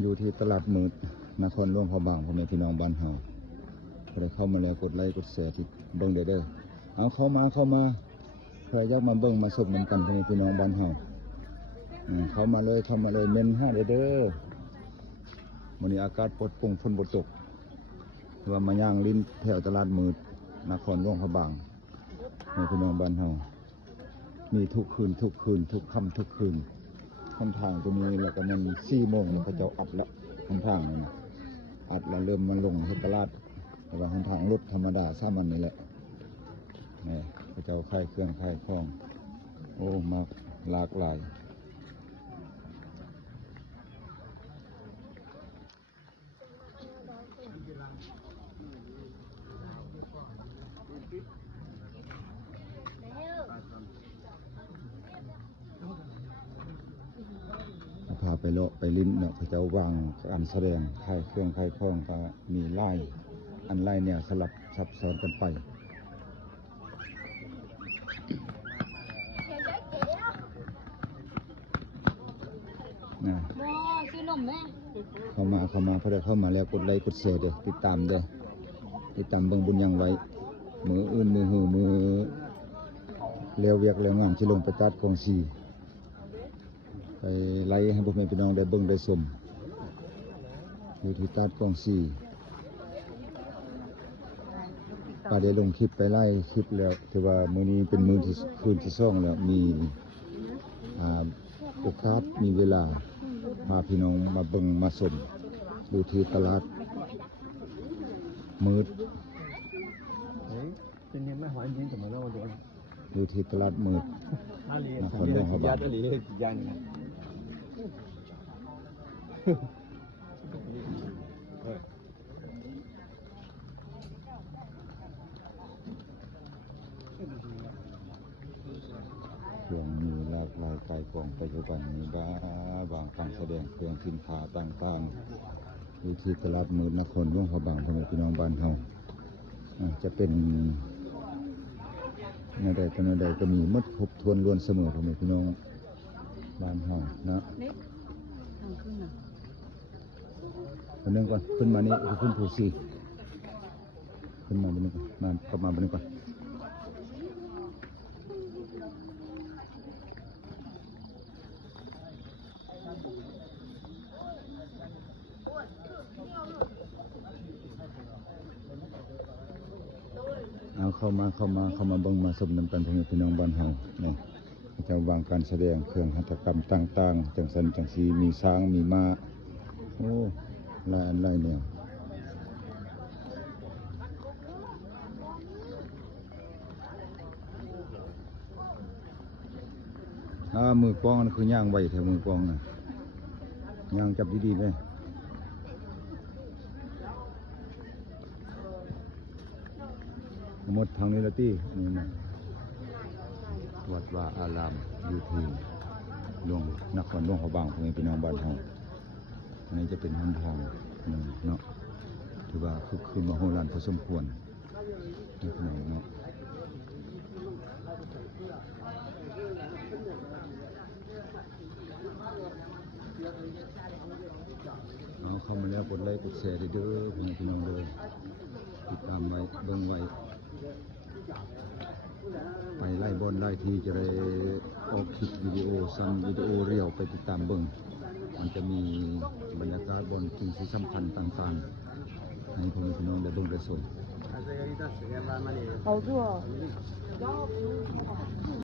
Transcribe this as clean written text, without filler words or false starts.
อยู่ที่ตลาดมืดนครหลวงพระบางพ่อแม่พี่น้องบ้านเฮาใครเข้ามาแล้วกดไลค์กดแชร์ที่เบิ่งเด้อเอาเข้ามาใครอยากมาเบิ่งมาสบน้ำกันพ่อแม่พี่น้องบ้านเฮาเข้ามาเลยเมน5เด้อวันนี้อากาศปลดปรุ่งฝนบ่ตกถือว่ามาย่างลิ้นแถวตลาดมืดนครหลวงพระบางพ่อแม่พี่น้องบ้านเฮามีทุกคืนทุกค่ำทุกคืนค่อนทางจะมีแล้วก็มัน4 โมงแล้วเขาจะอัดแล้วค่อนทางนะอัดแล้วเริ่มมาลงที่ตลาดแต่ว่าค่อนทางรถธรรมดาสามัญนี่แหละนี่เขาจะค่ายเครื่องค่ายคล้องโอ้มากหลากหลายพาไปเลาะไปลิ้นเนาะเขาจะวางการแสดงค่ายเครื่องค่ายคล้องก็มีไล่อันไล่เนี่ยสลับซับซ้อนกันไปนะเข้ามาพอได้เข้ามาแล้วกดไลค์กดแชร์เด้อติดตามเบิ่งบุญยังไว้มืออื่นมือหือมือเลี้ยวเวียกเลี้ยวงามที่ลงประจัดกองสีไปไล่ให้พวกแม่พี่น้องได้เบิ่งได้ชมอยู่ที่ตัดกองสีป้าได้ลงคลิปไปไล่คลิปแล้วถือว่ามื้อนี้เป็นมื้อที่คืนที่2แล้วมีโอกาสมีเวลาพาพี่น้องมาเบิ่งมาชมดูที่ตลาดมืดดูที่ตลาดมืดนครหลวงพระบางเครื่องมีหลากหลายกายกองไปทุกวันมีบางการแสดงเครื่องสินค้าต่างๆอยู่ที่ตลาดมืดนครหลวงพระบางพ่อแม่พี่น้องบ้านเฮาจะเป็นในใดก็มีมัดครบทวนล้วนเสมอพ่อแม่พี่น้องบ้านเฮานะคนนึงก่อนขึ้นมานี่ขึ้นภูสีขึ้นมาบนนี้ก่อนมากลับมาบนนี้ก่อนเอาเข้ามาเบิ่งมาสมน้ำกันพ่อแม่พี่น้องบ้านเฮาเนี่ยจะวางการแสดงเครื่องหัตถกรรมต่างๆจังสันจังสีมีช้างมีม้าโอ้ลายอันลายเนี่ยมือกล้องนั่นคือย่างไวแถวมือกล้องนะย่างจับดีๆไหมหมดทางนี้ละที่นี่นะวัดวาอารามอยู่ที่หลวงนครหลวงพระบางพ่อแม่พี่น้องบ้านเฮาอันนี้จะเป็นหนทางเนาะถือว่าคือมโหฬารพอสมควรนี่พี่น้องเนาะเอาเข้ามาแล้วกดไลค์กดแชร์เด้อพ่อแม่พี่น้องเลยติดตามไว้เบิ่งไว้ไปไล่บอลไล่ทีจะได้ออกคลิปวิดีโอซ้ำวิดีโอเรียวไปติดตามเบิ่งมันจะมีบรรยากาศบอลสิ่งที่สำคัญต่างๆให้พ่อแม่พี่น้องได้เบิ่งได้ชม